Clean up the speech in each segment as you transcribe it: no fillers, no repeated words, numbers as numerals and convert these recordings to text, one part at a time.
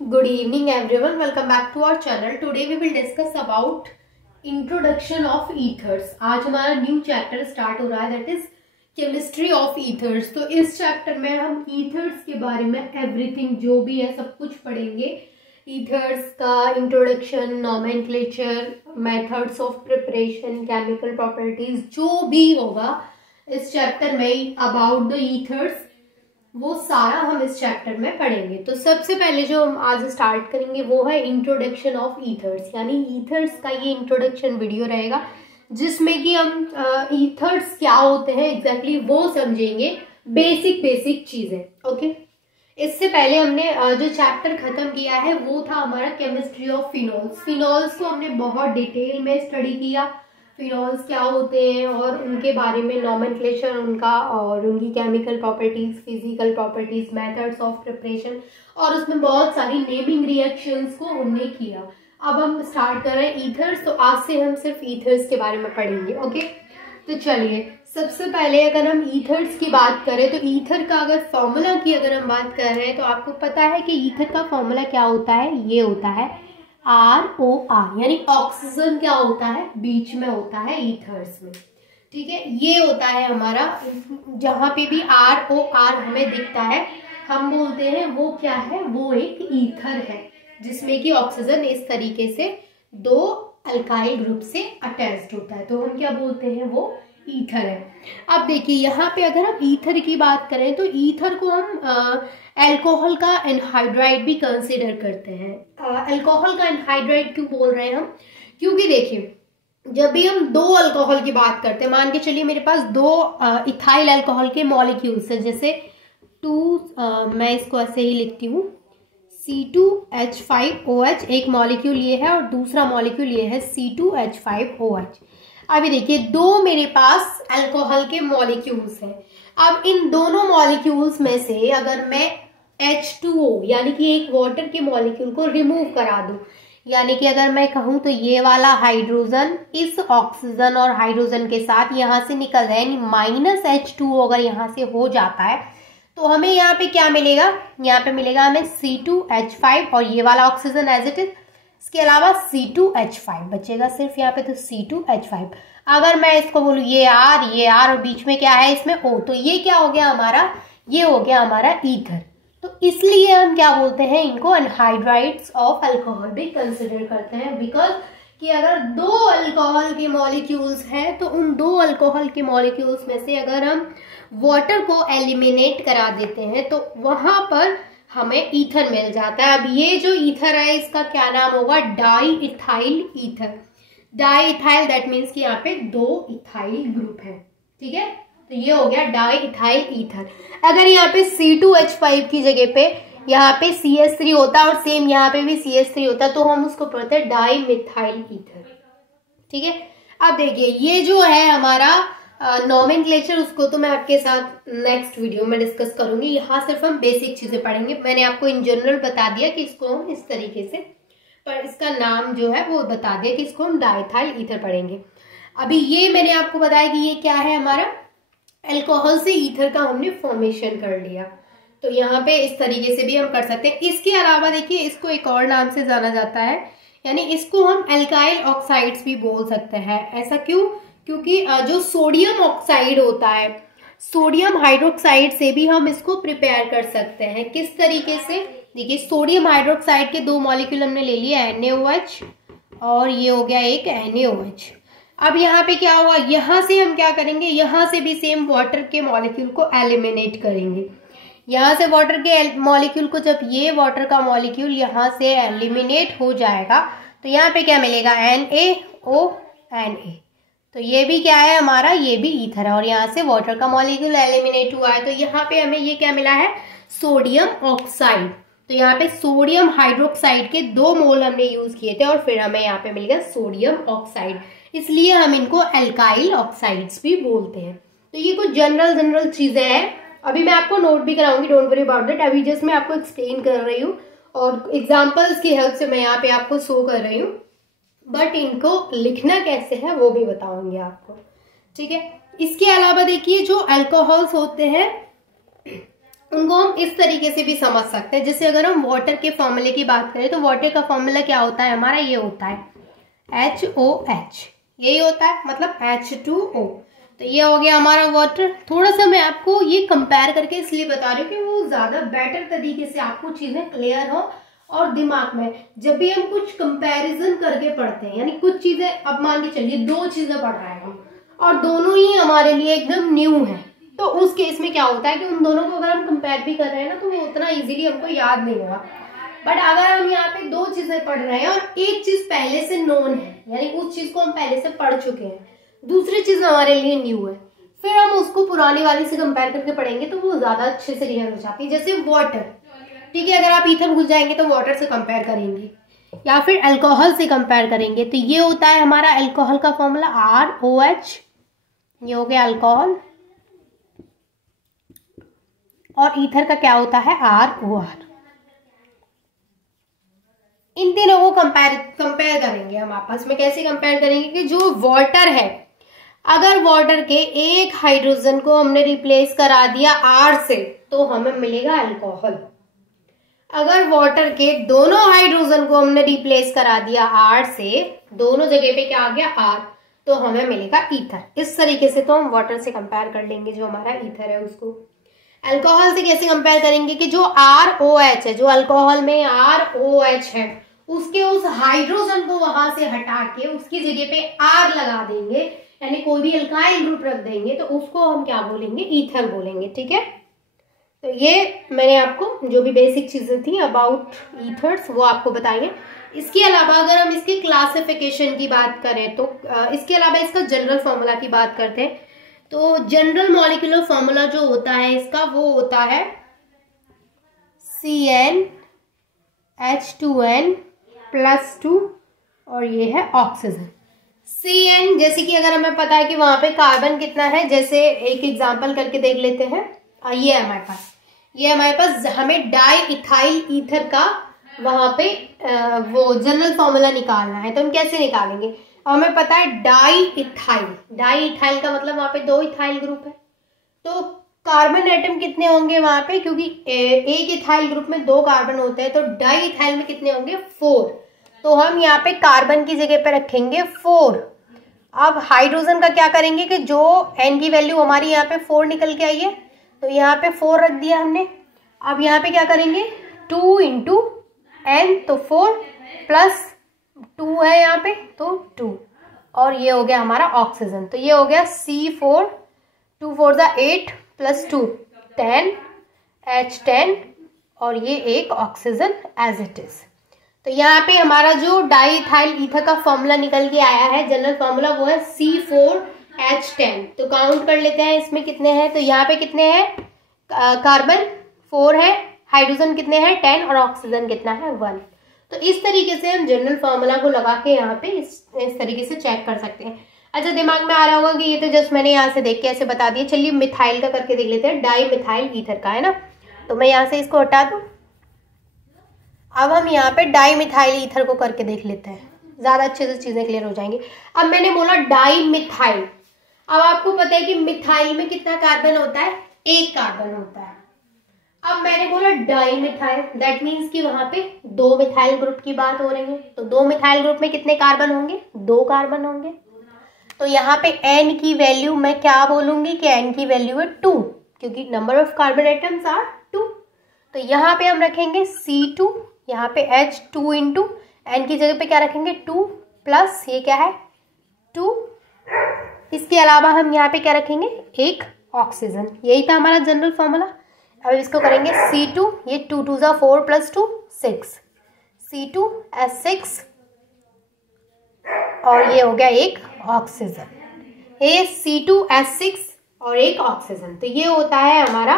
Good evening everyone, welcome back to our channel. Today we will discuss about introduction of ethers. आज हमारा new chapter start हो रहा है, that is chemistry of ethers. तो इस chapter में हम ईथर्स के बारे में एवरीथिंग जो भी है सब कुछ पढ़ेंगे। ईथर्स का introduction, nomenclature, methods of preparation, chemical properties, जो भी होगा इस चैप्टर में अबाउट द ईथर्स वो सारा हम इस चैप्टर में पढ़ेंगे। तो सबसे पहले जो हम आज स्टार्ट करेंगे वो है इंट्रोडक्शन ऑफ ईथर्स, यानी ईथर्स का ये इंट्रोडक्शन वीडियो रहेगा जिसमें कि हम ईथर्स क्या होते हैं एग्जैक्टली वो समझेंगे, बेसिक चीजें। ओके, इससे पहले हमने जो चैप्टर खत्म किया है वो था हमारा केमिस्ट्री ऑफ फिनॉल्स। फिनॉल्स को हमने बहुत डिटेल में स्टडी किया, फिनॉल्स क्या होते हैं और उनके बारे में नॉमेनक्लेचर उनका और उनकी chemical properties, physical properties, methods of preparation और उसमें बहुत सारी नेमिंग रिएक्शंस को हमने किया। अब हम स्टार्ट कर रहे हैं ईथर्स, तो आज से हम सिर्फ ईथर्स के बारे में पढ़ेंगे। ओके, तो चलिए सबसे पहले अगर हम ईथर्स की बात करें तो ईथर का अगर फॉर्मूला की अगर हम बात कर रहे हैं तो आपको पता है कि ईथर का फॉर्मूला क्या होता है, ये होता है ROR, यानी ऑक्सीजन क्या होता है बीच में होता है ईथर्स में। ठीक है, ये होता है हमारा, जहां पे भी ROR हमें दिखता है हम बोलते हैं वो क्या है, वो एक ईथर है जिसमें कि ऑक्सीजन इस तरीके से दो अल्काइल ग्रुप से अटैच्ड होता है, तो हम क्या बोलते हैं, वो ईथर है। अब देखिए यहाँ पे अगर हम ईथर की बात करें तो ईथर को हम अल्कोहल का एनहाइड्राइड भी कंसीडर करते हैं। अल्कोहल का एनहाइड्राइड क्यों बोल रहे हैं हम, क्योंकि देखिए जब भी हम दो अल्कोहल की बात करते हैं, मान के चलिए मेरे पास दो इथाइल अल्कोहल के मॉलिक्यूल्स हैं, जैसे मैं इसको ऐसे ही लिखती हूँ C2H5OH, एक मॉलिक्यूल ये है और दूसरा मॉलिक्यूल ये है C2H5OH। अभी देखिए दो मेरे पास अल्कोहल के मॉलिक्यूल्स हैं। अब इन दोनों मॉलिक्यूल्स में से अगर मैं H2O यानी कि एक वाटर के मॉलिक्यूल को रिमूव करा दूं, यानी कि अगर मैं कहूं तो ये वाला हाइड्रोजन इस ऑक्सीजन और हाइड्रोजन के साथ यहां से निकल जाए, यानी -H2O अगर यहां से हो जाता है तो हमें यहाँ पे क्या मिलेगा, यहाँ पे मिलेगा हमें C2H5 और ये वाला ऑक्सीजन एज इट इज, इसके अलावा C2H5 बचेगा सिर्फ यहाँ पे, तो C2H5। अगर मैं इसको बोलूँ ये R और बीच में क्या है इसमें O, तो ये क्या हो गया हमारा, ये हो गया हमारा ईथर। तो इसलिए हम क्या बोलते हैं, इनको एनहाइड्राइड्स ऑफ अल्कोहल भी कंसिडर करते हैं, बिकॉज कि अगर दो अल्कोहल के मॉलिक्यूल्स हैं तो उन दो अल्कोहल के मॉलिक्यूल्स में से अगर हम वाटर को एलिमिनेट करा देते हैं तो वहां पर हमें ईथर मिल जाता है। अब ये जो ईथर है इसका क्या नाम होगा, di ethyl ether. Di ethyl that means कि यहाँ पे दो इथाइल ग्रुप है। ठीक है, तो ये हो गया डाई इथाइल ईथर। अगर यहाँ पे C2H5 की जगह पे यहाँ पे CH3 होता और सेम यहाँ पे भी CH3 होता तो हम उसको पढ़ते हैं डाई मिथाइल ईथर। ठीक है, अब देखिए ये जो है हमारा नॉमेनक्लेचर, उसको तो मैं आपके साथ नेक्स्ट वीडियो में डिस्कस करूंगी। यहाँ सिर्फ हम बेसिक चीजें पढ़ेंगे। मैंने आपको इन जनरल बता दिया कि इसको हम इस तरीके से, पर इसका नाम जो है वो बता दिया कि इसको हम डाइथाइल ईथर पढ़ेंगे। अभी ये मैंने आपको बताया कि ये क्या है, हमारा अल्कोहल से ईथर का हमने फॉर्मेशन कर लिया, तो यहाँ पे इस तरीके से भी हम कर सकते हैं। इसके अलावा देखिए इसको एक और नाम से जाना जाता है, यानी इसको हम अल्काइल ऑक्साइड्स भी बोल सकते हैं। ऐसा क्यों, क्योंकि जो सोडियम ऑक्साइड होता है, सोडियम हाइड्रोक्साइड से भी हम इसको प्रिपेयर कर सकते हैं। किस तरीके से, देखिए सोडियम हाइड्रोक्साइड के दो मॉलिक्यूल हमने ले लिया, NaOH और ये हो गया एक NaOH। अब यहाँ पे क्या हुआ, यहाँ से हम क्या करेंगे, यहाँ से भी सेम वाटर के मॉलिक्यूल को एलिमिनेट करेंगे। यहाँ से वाटर के मॉलिक्यूल को, जब ये वाटर का मॉलिक्यूल यहाँ से एलिमिनेट हो जाएगा तो यहाँ पे क्या मिलेगा, NaONa। तो ये भी क्या है हमारा, ये भी ईथर है और यहाँ से वाटर का मॉलिक्यूल एलिमिनेट हुआ है, तो यहाँ पे हमें ये क्या मिला है, सोडियम ऑक्साइड। तो यहाँ पे सोडियम हाइड्रोक्साइड के 2 मोल हमने यूज किए थे और फिर हमें यहाँ पे मिल गया सोडियम ऑक्साइड, इसलिए हम इनको अल्काइल ऑक्साइड्स भी बोलते हैं। तो ये कुछ जनरल चीजें हैं, अभी मैं आपको नोट भी कराऊंगी, डोंट वरी अबाउट दैट। अभी जस्ट मैं आपको एक्सप्लेन कर रही हूँ और एग्जाम्पल्स की हेल्प से मैं यहाँ पे आपको शो कर रही हूँ, बट इनको लिखना कैसे है वो भी बताऊंगी आपको। ठीक है, इसके अलावा देखिए जो अल्कोहल्स होते हैं उनको हम इस तरीके से भी समझ सकते हैं। जैसे अगर हम वाटर के फॉर्मूले की बात करें तो वाटर का फॉर्मूला क्या होता है हमारा, ये होता है HOH, यही होता है, मतलब H2O। तो ये हो गया हमारा वाटर। थोड़ा सा मैं आपको ये कंपेयर करके इसलिए बता रही हूँ कि वो ज्यादा बेटर तरीके से आपको चीजें क्लियर हो और दिमाग में जब भी हम कुछ कंपैरिजन करके पढ़ते हैं, यानी कुछ चीजें, अब मान के चलिए 2 चीजें पढ़ रहे हैं हम और दोनों ही हमारे लिए एकदम न्यू है, तो उस केस में क्या होता है कि उन दोनों को अगर हम कंपेयर भी कर रहे हैं ना तो वो उतना इजीली हमको याद नहीं होगा। बट अगर हम यहाँ पे 2 चीजें पढ़ रहे हैं और एक चीज पहले से नोन है, यानी उस चीज को हम पहले से पढ़ चुके हैं, दूसरी चीज हमारे लिए न्यू है, फिर हम उसको पुरानी वाली से कंपेयर करके पढ़ेंगे तो वो ज्यादा अच्छे से क्लियर हो जाती है। जैसे वाटर, ठीक है, अगर आप ईथर घुस जाएंगे तो वाटर से कंपेयर करेंगे या फिर अल्कोहल से कंपेयर करेंगे, तो ये होता है हमारा अल्कोहल का फॉर्मूला ROH, ये हो गया अल्कोहल, और ईथर का क्या होता है ROR। इन तीनों को कंपेयर करेंगे हम आपस में। कैसे कंपेयर करेंगे कि जो वाटर है, अगर वाटर के एक हाइड्रोजन को हमने रिप्लेस करा दिया R से तो हमें मिलेगा अल्कोहल। अगर वाटर के दोनों हाइड्रोजन को हमने रिप्लेस करा दिया R से, दोनों जगह पे क्या आ गया R, तो हमें मिलेगा ईथर। इस तरीके से तो हम वाटर से कंपेयर कर लेंगे जो हमारा ईथर है उसको। अल्कोहल से कैसे कंपेयर करेंगे कि जो ROH है, जो अल्कोहल में ROH है, उसके उस हाइड्रोजन को वहां से हटा के उसकी जगह पे R लगा देंगे, यानी कोई भी अल्काइल ग्रुप रख देंगे, तो उसको हम क्या बोलेंगे, ईथर बोलेंगे। ठीक है, तो ये मैंने आपको जो भी बेसिक चीजें थी अबाउट ईथर्स वो आपको बताई हैं। इसके अलावा अगर हम इसके क्लासिफिकेशन की बात करें तो इसके अलावा इसका जनरल फॉर्मूला की बात करते हैं, तो जनरल मॉलिक्यूलर फॉर्मूला जो होता है इसका वो होता है CnH2n+2 और ये है ऑक्सीजन। Cn, जैसे कि अगर हमें पता है कि वहां पे कार्बन कितना है, जैसे एक एग्जांपल करके देख लेते हैं। ये हमारे पास हमें डाई इथाइल ईथर का वहां पे वो जनरल फॉर्मूला निकालना है, तो हम कैसे निकालेंगे। हमें पता है डाई इथाइल का मतलब वहां पे 2 इथाइल ग्रुप है, तो कार्बन एटम कितने होंगे वहां पे, क्योंकि एक इथाइल ग्रुप में 2 कार्बन होते हैं, तो डाई इथाइल में कितने होंगे 4, तो हम यहाँ पे कार्बन की जगह पे रखेंगे 4। अब हाइड्रोजन का क्या करेंगे कि जो n की वैल्यू हमारी यहाँ पे 4 निकल के आई है, तो यहाँ पे 4 रख दिया हमने। अब यहाँ पे क्या करेंगे 2 × n, तो 4 प्लस 2 है यहाँ पे, तो 2, और ये हो गया हमारा ऑक्सीजन। तो ये हो गया C4, 2 4 8 + 2 10 H10, और ये एक ऑक्सीजन एज इट इज। तो यहाँ पे हमारा जो डाईइथाइल ईथर का फॉर्मूला निकल के आया है, जनरल फॉर्मूला, वो है C4H10। तो काउंट कर लेते हैं इसमें कितने हैं, तो यहाँ पे कितने हैं, कार्बन 4 है, हाइड्रोजन कितने हैं 10, और ऑक्सीजन कितना है 1। तो इस तरीके से हम जनरल फॉर्मूला को लगा के यहाँ पे इस तरीके से चेक कर सकते हैं। अच्छा, दिमाग में आ रहा होगा कि ये तो जस्ट मैंने यहाँ से देख के ऐसे बता दिया। चलिए मिथाइल का करके देख लेते हैं, डाई मिथाइल ईथर का है ना, तो मैं यहाँ से इसको हटा दूँ। अब हम यहाँ पे डाई मिथाइल ईथर को करके देख लेते हैं, ज्यादा अच्छे से चीजें क्लियर हो जाएंगी। अब मैंने बोला डाई मिथाइल, अब आपको पता है कि मिथाइल में कितना कार्बन होता है, 1 कार्बन होता है। अब मैंने बोला डाई मिथाइल, दैट मीन्स कि वहां पे 2 मिथाइल ग्रुप की बात हो रही है, तो 2 मिथाइल ग्रुप में कितने कार्बन होंगे, 2 कार्बन होंगे। तो यहाँ पे n की वैल्यू मैं क्या बोलूंगी कि n की वैल्यू है 2, क्योंकि number of carbon atoms are 2। तो यहाँ पे हम रखेंगे C2, यहाँ पे H2 × n की जगह पे क्या रखेंगे 2 प्लस ये क्या है 2। इसके अलावा हम यहाँ पे क्या रखेंगे, एक ऑक्सीजन। यही था हमारा जनरल फॉर्मूला। अब इसको करेंगे C2, ये 2 2 4 + 2 6, C2H6, और ये हो गया एक ऑक्सीजन, ये C2H6 और एक ऑक्सीजन। तो ये होता है हमारा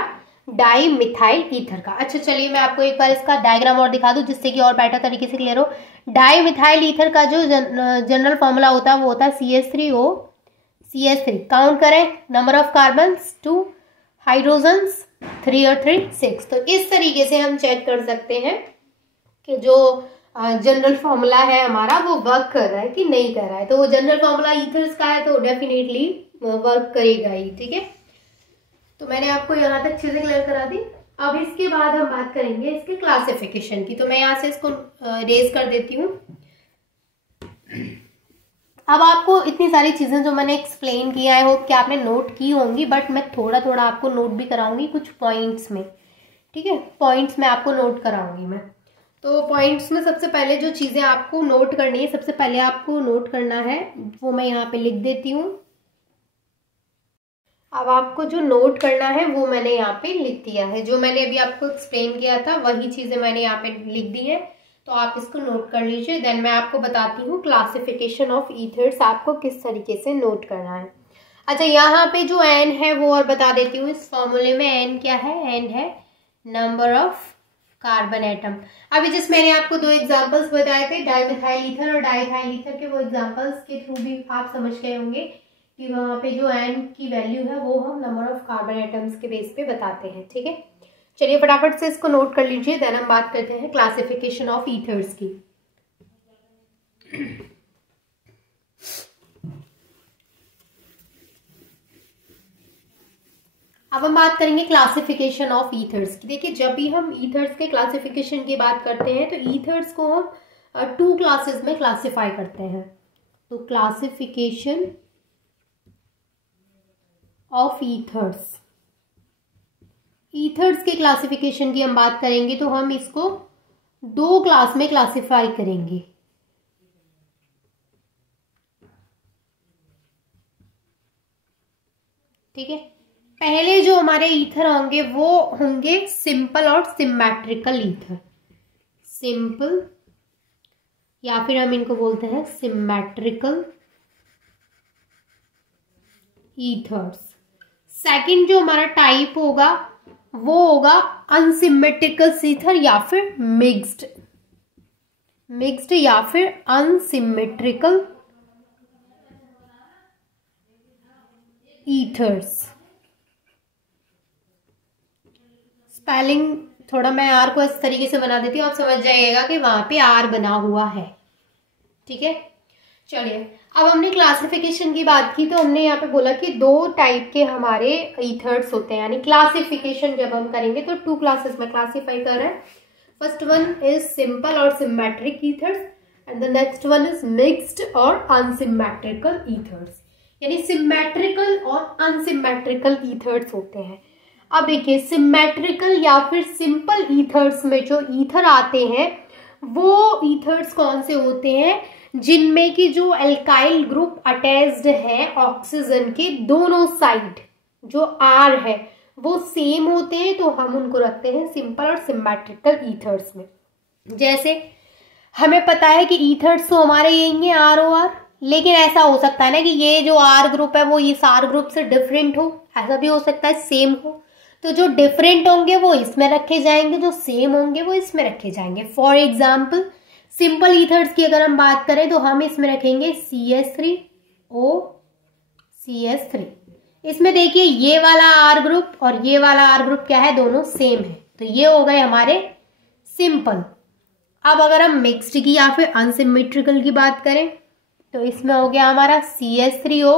डाई मिथाइल ईथर का। अच्छा, चलिए मैं आपको एक बार इसका डायग्राम और दिखा दूं जिससे कि और बेटर तरीके से क्लियर हो। डाई मिथाइल ईथर का जो जनरल फॉर्मूला होता है वो होता है CH3O CH3। काउंट करें, नंबर ऑफ कार्बन्स 2, हाइड्रोजन्स 3 और 3 6। तो इस तरीके से हम चेक कर सकते हैं कि जो जनरल फॉर्मूला है हमारा वो वर्क कर रहा है कि नहीं कर रहा है। तो वो जनरल फॉर्मूला ईथर्स का है तो डेफिनेटली वर्क करेगा ही। ठीक है, तो मैंने आपको यहाँ तक चीजें क्लियर करा दी। अब इसके बाद हम बात करेंगे इसके क्लासिफिकेशन की। तो मैं यहाँ से इसको रेज कर देती हूँ। अब आपको इतनी सारी चीजें जो मैंने एक्सप्लेन किया है, होप कि आपने नोट की होंगी, बट मैं थोड़ा थोड़ा आपको नोट भी कराऊंगी कुछ पॉइंट्स में, ठीक है। पॉइंट्स में आपको नोट कराऊंगी मैं। तो पॉइंट्स में सबसे पहले जो चीजें आपको नोट करनी है, सबसे पहले आपको नोट करना है वो मैं यहाँ पे लिख देती हूँ। अब आपको जो नोट करना है वो मैंने यहाँ पे लिख दिया है। जो मैंने अभी आपको एक्सप्लेन किया था वही चीजें मैंने यहाँ पे लिख दी है, तो आप इसको नोट कर लीजिए। देन मैं आपको बताती हूँ क्लासिफिकेशन ऑफ ईथर्स आपको किस तरीके से नोट करना है। अच्छा, यहाँ पे जो एन है वो और बता देती हूँ। इस फॉर्मूले में एन क्या है? एन है नंबर ऑफ कार्बन एटम। अभी जिस मैंने आपको दो एग्जांपल्स बताए थे, डाइमिथाइल ईथर और डाइथाइल ईथर के, वो एग्जांपल्स के थ्रू भी आप समझ गए होंगे कि वहां पे जो एन की वैल्यू है वो हम नंबर ऑफ कार्बन एटम्स के बेस पे बताते हैं, ठीक है। चलिए फटाफट से इसको नोट कर लीजिए। देन हम बात करते हैं क्लासिफिकेशन ऑफ ईथर्स की। अब हम बात करेंगे क्लासिफिकेशन ऑफ ईथर्स की। देखिए, जब भी हम ईथर्स के क्लासिफिकेशन की बात करते हैं तो ईथर्स को हम 2 क्लासेस में क्लासिफाई करते हैं। तो क्लासिफिकेशन ऑफ ईथर्स, ईथर्स के क्लासिफिकेशन की हम बात करेंगे तो हम इसको 2 क्लास में क्लासिफाई करेंगे। ठीक है, पहले जो हमारे ईथर होंगे वो होंगे सिंपल और सिमेट्रिकल ईथर। सिंपल या फिर हम इनको बोलते हैं सिमेट्रिकल ईथर्स। सेकंड जो हमारा टाइप होगा वो होगा अनसिमेट्रिकल ईथर या फिर मिक्स्ड या फिर अनसिमेट्रिकल ईथर्स। स्पेलिंग थोड़ा मैं आर को इस तरीके से बना देती हूँ, आप समझ जाइएगा कि वहां पे आर बना हुआ है, ठीक है। चलिए, अब हमने क्लासिफिकेशन की बात की तो हमने यहाँ पे बोला कि 2 टाइप के हमारे ईथर्स होते हैं, यानी क्लासिफिकेशन जब हम करेंगे तो 2 क्लासेस में क्लासिफाई कर रहे हैं। फर्स्ट वन इज सिंपल और symmetric ethers and the next one is mixed और अनसिमेट्रिकल ईथर्स। यानी सिमेट्रिकल और अनसिमेट्रिकल ईथर्स होते हैं। अब देखिए, सिमेट्रिकल या फिर सिंपल ईथर्स में जो ईथर आते हैं वो ईथर्स कौन से होते हैं? जिनमें की जो एल्काइल ग्रुप अटैच्ड है ऑक्सीजन के दोनों साइड, जो आर है वो सेम होते हैं, तो हम उनको रखते हैं सिंपल और सिमेट्रिकल ईथर्स में। जैसे हमें पता है कि ईथर्स तो हमारे यही हैं ROR, लेकिन ऐसा हो सकता है ना कि ये जो R ग्रुप है वो इस R ग्रुप से डिफरेंट हो, ऐसा भी हो सकता है सेम हो। तो जो डिफरेंट होंगे वो इसमें रखे जाएंगे, जो सेम होंगे वो इसमें रखे जाएंगे। फॉर एग्जाम्पल, सिंपल ईथर्स की अगर हम बात करें तो हम इसमें रखेंगे CH3O CH3। इसमें देखिए ये वाला R ग्रुप और ये वाला R ग्रुप क्या है, दोनों सेम है, तो ये हो गए हमारे सिंपल। अब अगर हम मिक्स्ड की या फिर अनसिमेट्रिकल की बात करें तो इसमें हो गया हमारा CH3O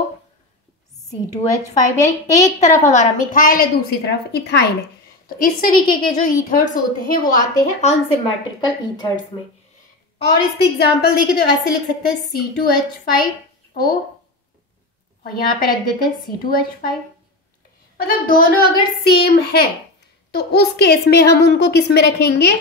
C2H5, यानी एक तरफ हमारा मिथाइल है, दूसरी तरफ इथाइल है। तो इस तरीके के जो ईथर्स होते हैं वो आते हैं अनसिमेट्रिकल ईथर्स में। और इसके एग्जाम्पल देखिए तो ऐसे लिख सकते हैं C2H5O और यहाँ पे रख देते हैं C2H5। मतलब दोनों अगर सेम है तो उस केस में हम उनको किस में रखेंगे?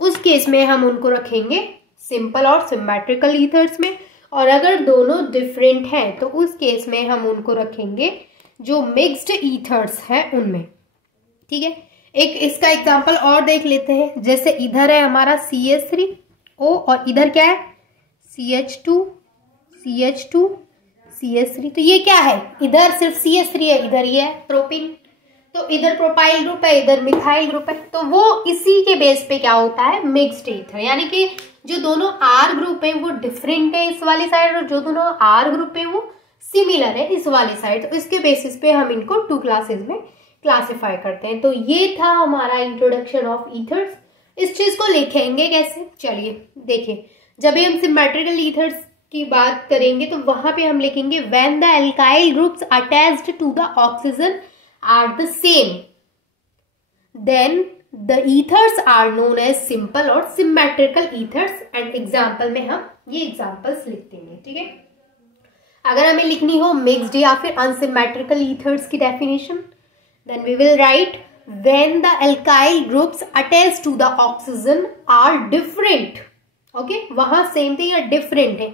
उस केस में हम उनको रखेंगे सिंपल और सिमेट्रिकल ईथर्स में। और अगर दोनों डिफरेंट हैं तो उस केस में हम उनको रखेंगे जो मिक्स्ड ईथर्स हैं उनमें, ठीक है। एक इसका एग्जांपल और देख लेते हैं। जैसे इधर है हमारा CH3O और इधर क्या है CH2 CH3। तो ये क्या है? इधर सिर्फ CH3 है, इधर ये है प्रोपिन। तो इधर प्रोपाइल ग्रुप है, इधर मिथाइल ग्रुप है, तो वो इसी के बेस पे क्या होता है? Mixed ether. यानी कि जो दोनों R ग्रुप है वो डिफरेंट है इस वाली साइड, और जो दोनों R ग्रुप है वो सिमिलर है इस वाली साइड। तो इसके बेसिस पे हम इनको 2 क्लासेस में क्लासिफाई करते हैं। तो ये था हमारा इंट्रोडक्शन ऑफ ईथर्स। इस चीज को लिखेंगे कैसे? चलिए देखिए, जब भी हम सिमेट्रिकल ईथर्स की बात करेंगे तो वहां पे हम लिखेंगे when the alkyl groups attached to the oxygen are the same, then the ethers are known as simple और सिमेट्रिकल ईथर्स। एंड एग्जाम्पल में हम ये एग्जाम्पल्स लिख देंगे, ठीक है। अगर हमें लिखनी हो मिक्स्ड या फिर अनसिमेट्रिकल ईथर्स की definition, then we will write when the alkyl groups attach to the oxygen are different, okay, वहां सेम थे या डिफरेंट है,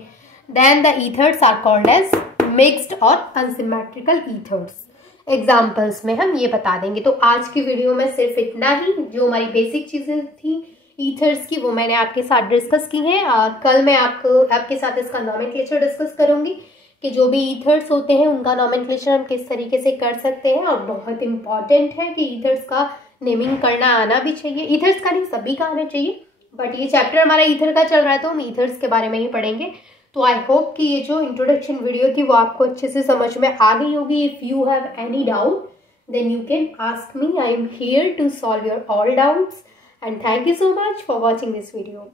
then the ethers are called as mixed और अनसिमेट्रिकल ईथर्स। एग्जाम्पल्स में हम ये बता देंगे। तो आज की वीडियो में सिर्फ इतना ही, जो हमारी बेसिक चीजें थी ईथर्स की वो मैंने आपके साथ डिस्कस की हैं। कल मैं आपके साथ इसका नॉमेनक्लेचर डिस्कस करूंगी कि जो भी ईथर्स होते हैं उनका नॉमेनक्लेचर हम किस तरीके से कर सकते हैं। और बहुत इंपॉर्टेंट है कि ईथर्स का नेमिंग करना आना भी चाहिए, ईथर्स का नहीं सभी का आना चाहिए, बट ये चैप्टर हमारा ईथर का चल रहा है तो हम ईथर्स के बारे में ही पढ़ेंगे। तो आई होप कि ये जो इंट्रोडक्शन वीडियो थी वो आपको अच्छे से समझ में आ गई होगी। If you have any doubt then you can ask me, I am here to solve your all doubts. And thank you so much for watching this video.